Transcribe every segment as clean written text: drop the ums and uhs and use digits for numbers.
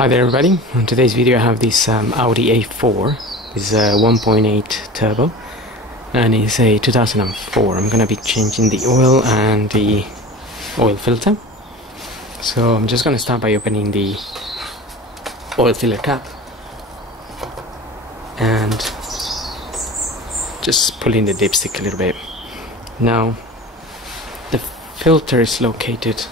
Hi there everybody, in today's video I have this Audi A4. It's a 1.8 turbo and it's a 2004. I'm gonna be changing the oil and the oil filter. So I'm just gonna start by opening the oil filter cap and just pulling the dipstick a little bit. Now the filter is located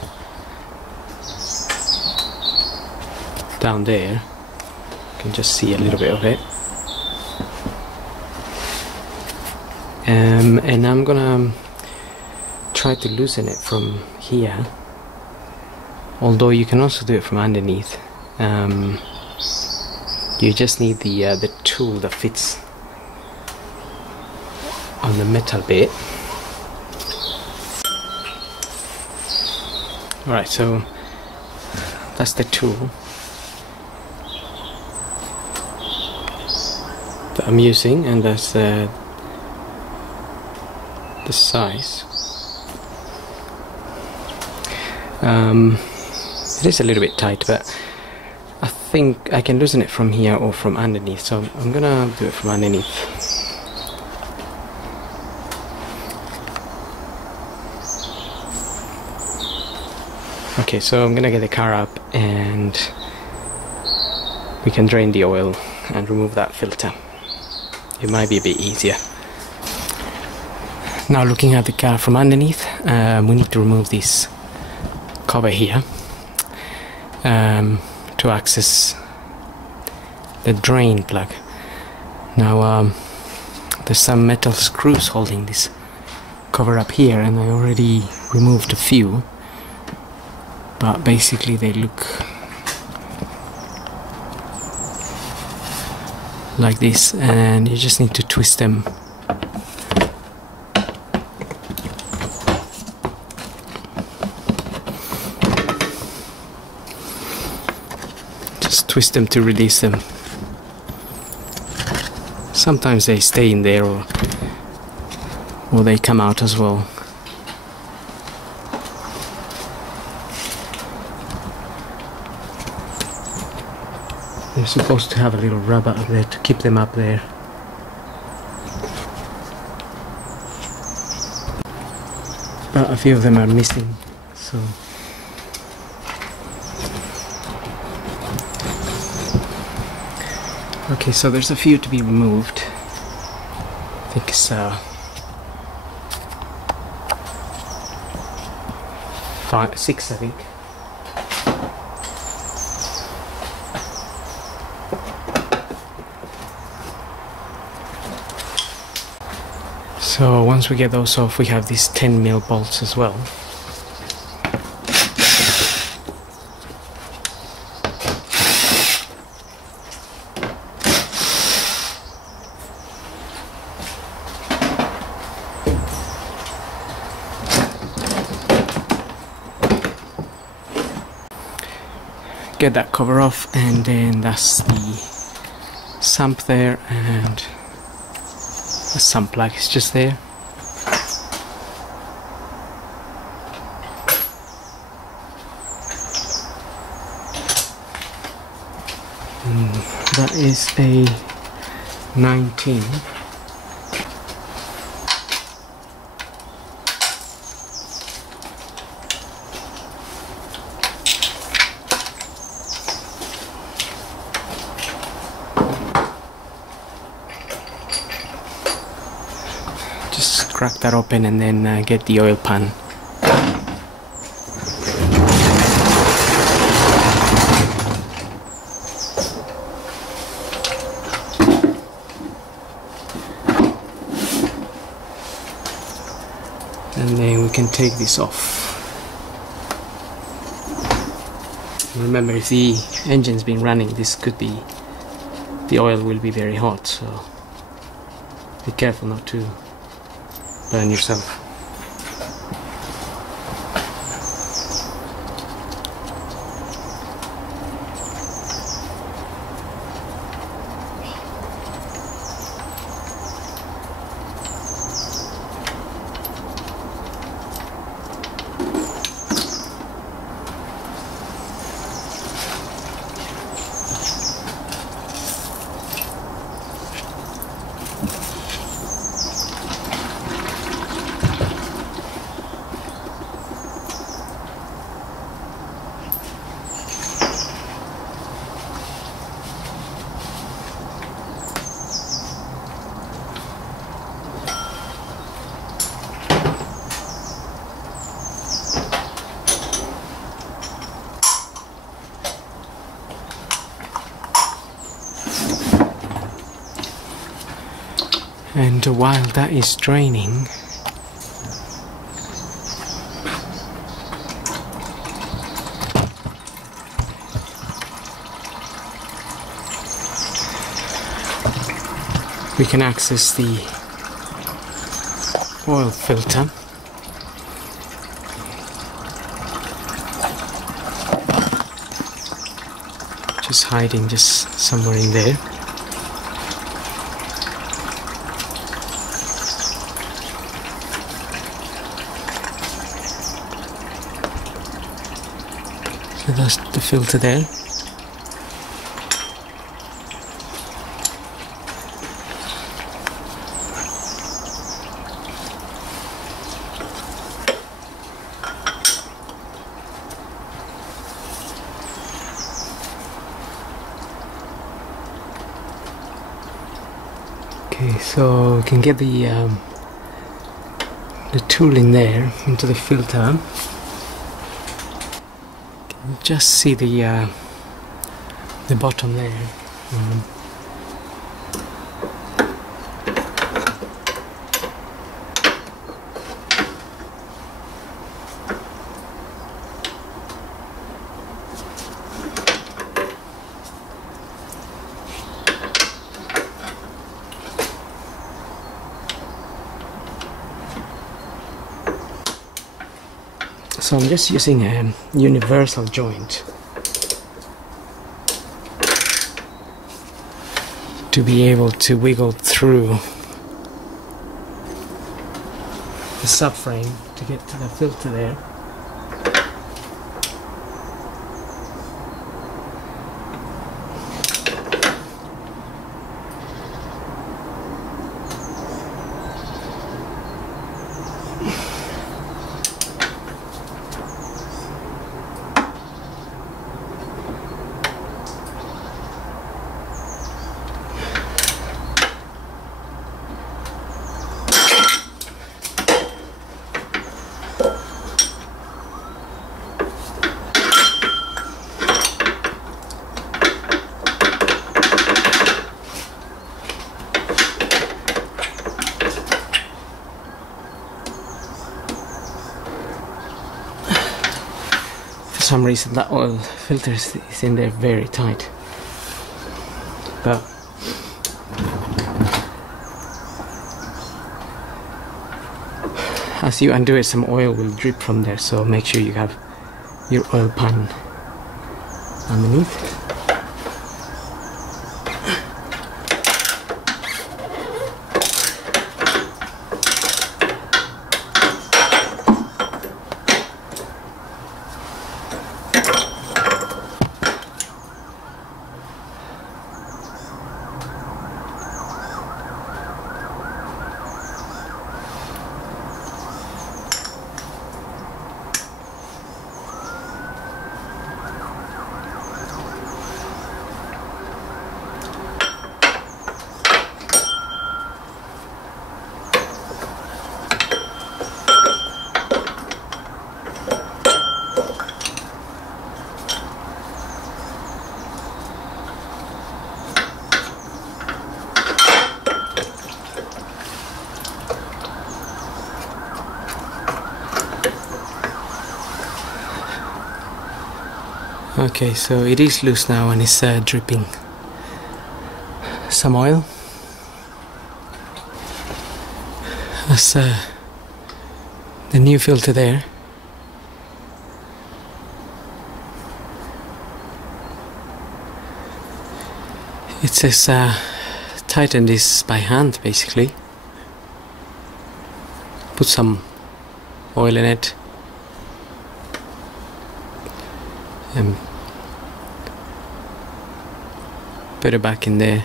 down there. You can just see a little bit of it, and I'm gonna try to loosen it from here, although you can also do it from underneath. You just need the tool that fits on the metal bit. Alright, so that's the tool that I'm using, and that's the size. It is a little bit tight, but I think I can loosen it from here or from underneath, so I'm gonna do it from underneath. Okay, so I'm gonna get the car up and we can drain the oil and remove that filter. It might be a bit easier. Now looking at the car from underneath, we need to remove this cover here to access the drain plug. Now there's some metal screws holding this cover up here, and I already removed a few, but basically they look like this, and you just need to twist them. Just twist them to release them. Sometimes they stay in there or they come out as well. They're supposed to have a little rubber up there to keep them up there. But a few of them are missing, so okay, so there's a few to be removed. I think it's 6, I think. So once we get those off, we have these 10mm bolts as well. Get that cover off, and then that's the sump there, and the sump plug is just there. And that is a 19. Just crack that open and then get the oil pan. And then we can take this off. Remember, if the engine's been running, the oil will be very hot, so be careful not to burn yourself. after a while that is draining. We can access the oil filter. Just hiding just somewhere in there. So that's the filter there. Okay, so we can get the tool in there into the filter. Can you just see the bottom there? So I'm just using a universal joint to be able to wiggle through the subframe to get to the filter there. For some reason that oil filter is in there very tight, but as you undo it, some oil will drip from there, so make sure you have your oil pan underneath. Okay, so it is loose now and it's dripping some oil. That's the new filter there. It says tighten this by hand, basically. Put some oil in it and put it back in there,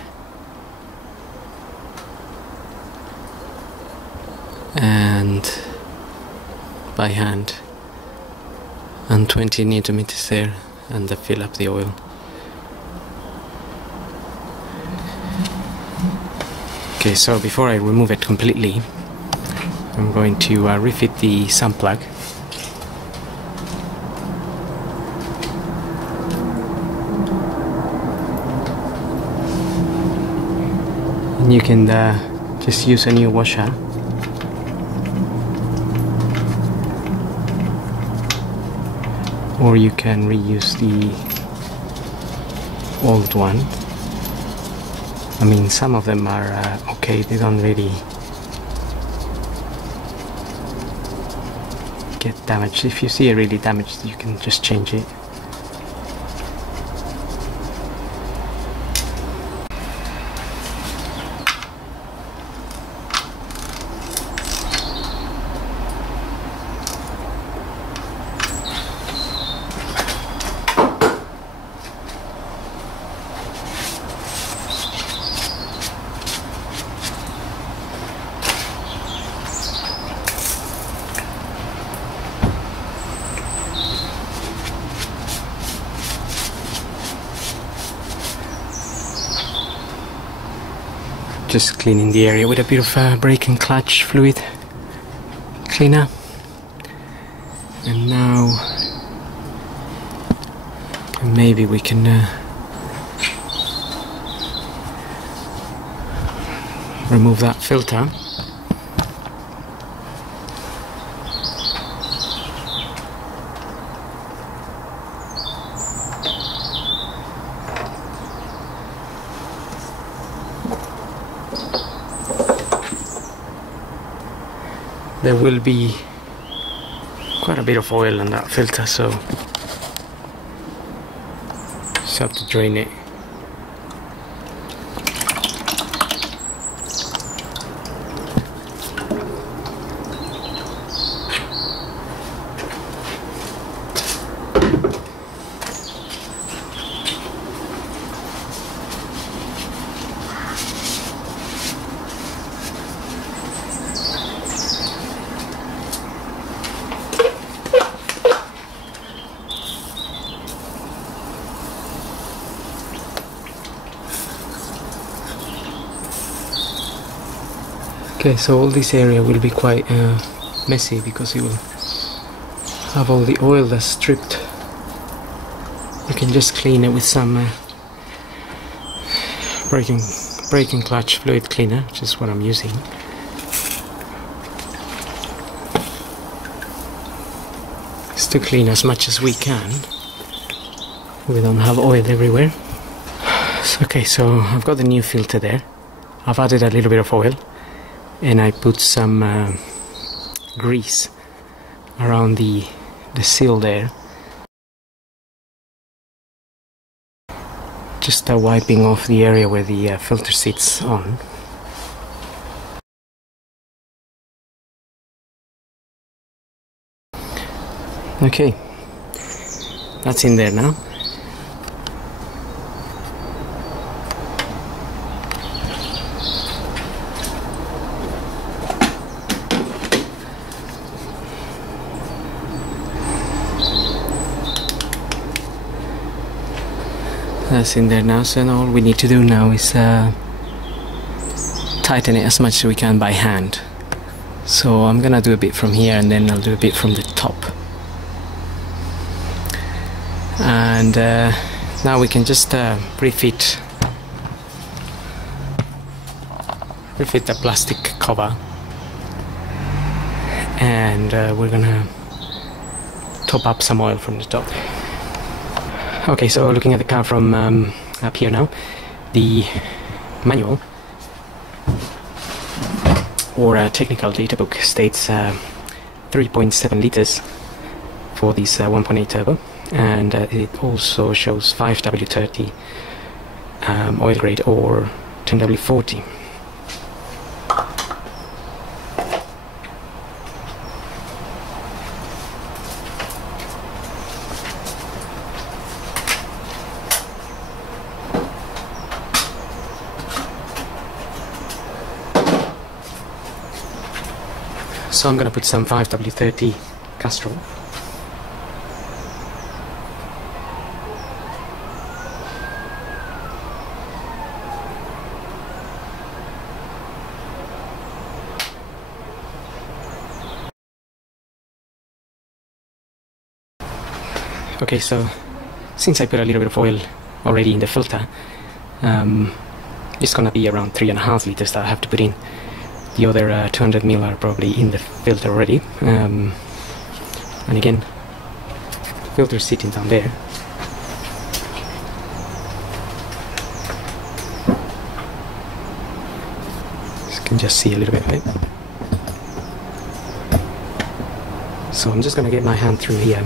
and by hand, and 20 newton-meters there, and fill up the oil. Okay, so before I remove it completely, I'm going to refit the sump plug. And you can just use a new washer. Or you can reuse the old one. I mean, some of them are okay, they don't really get damaged. If you see it really damaged, you can just change it. Just cleaning the area with a bit of brake and clutch fluid cleaner. And now maybe we can remove that filter. There will be quite a bit of oil in that filter, so just have to drain it. Okay, so all this area will be quite messy because it will have all the oil that's stripped. You can just clean it with some brake and clutch fluid cleaner, which is what I'm using. Just to clean as much as we can. We don't have oil everywhere. Okay, so I've got the new filter there. I've added a little bit of oil. And I put some grease around the seal there, just wiping off the area where the filter sits on. Okay, that's in there now. That's in there now, so all we need to do now is tighten it as much as we can by hand. So I'm gonna do a bit from here and then I'll do a bit from the top. And now we can just refit the plastic cover, and we're gonna top up some oil from the top. Okay, so looking at the car from up here now, the manual or technical data book states 3.7 liters for this 1.8 turbo, and it also shows 5W30 oil grade or 10W40. So I'm going to put some 5W30 Castrol. Okay, so since I put a little bit of oil already in the filter, it's going to be around 3.5 liters that I have to put in. The other 200 ml are probably in the filter already. And again, the filter is sitting down there. You can just see a little bit of it. So I'm just going to get my hand through here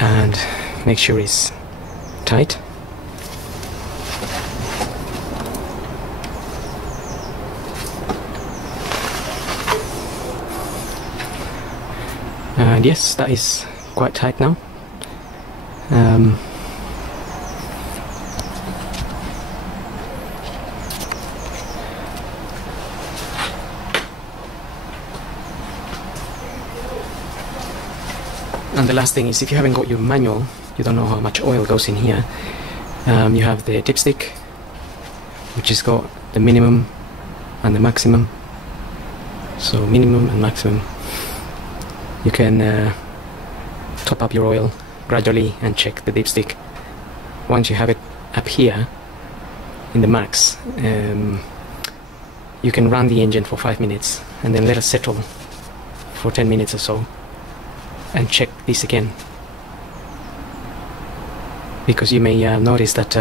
and make sure it's tight. And yes, that is quite tight now. And the last thing is, if you haven't got your manual, you don't know how much oil goes in here, you have the dipstick, which has got the minimum and the maximum. So minimum and maximum. You can top up your oil gradually and check the dipstick. Once you have it up here in the max, you can run the engine for 5 minutes and then let it settle for 10 minutes or so and check this again, because you may notice that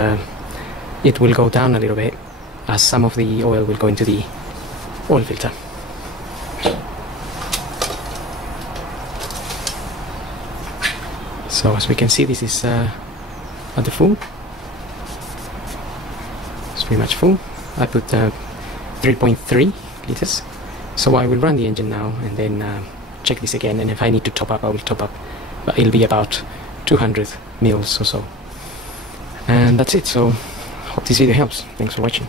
it will go down a little bit as some of the oil will go into the oil filter. So as we can see, this is at the full. It's pretty much full. I put 3.3 liters. So I will run the engine now and then check this again, and if I need to top up, I will top up, but it'll be about 200 mils or so. And that's it. So hope this video helps. Thanks for watching.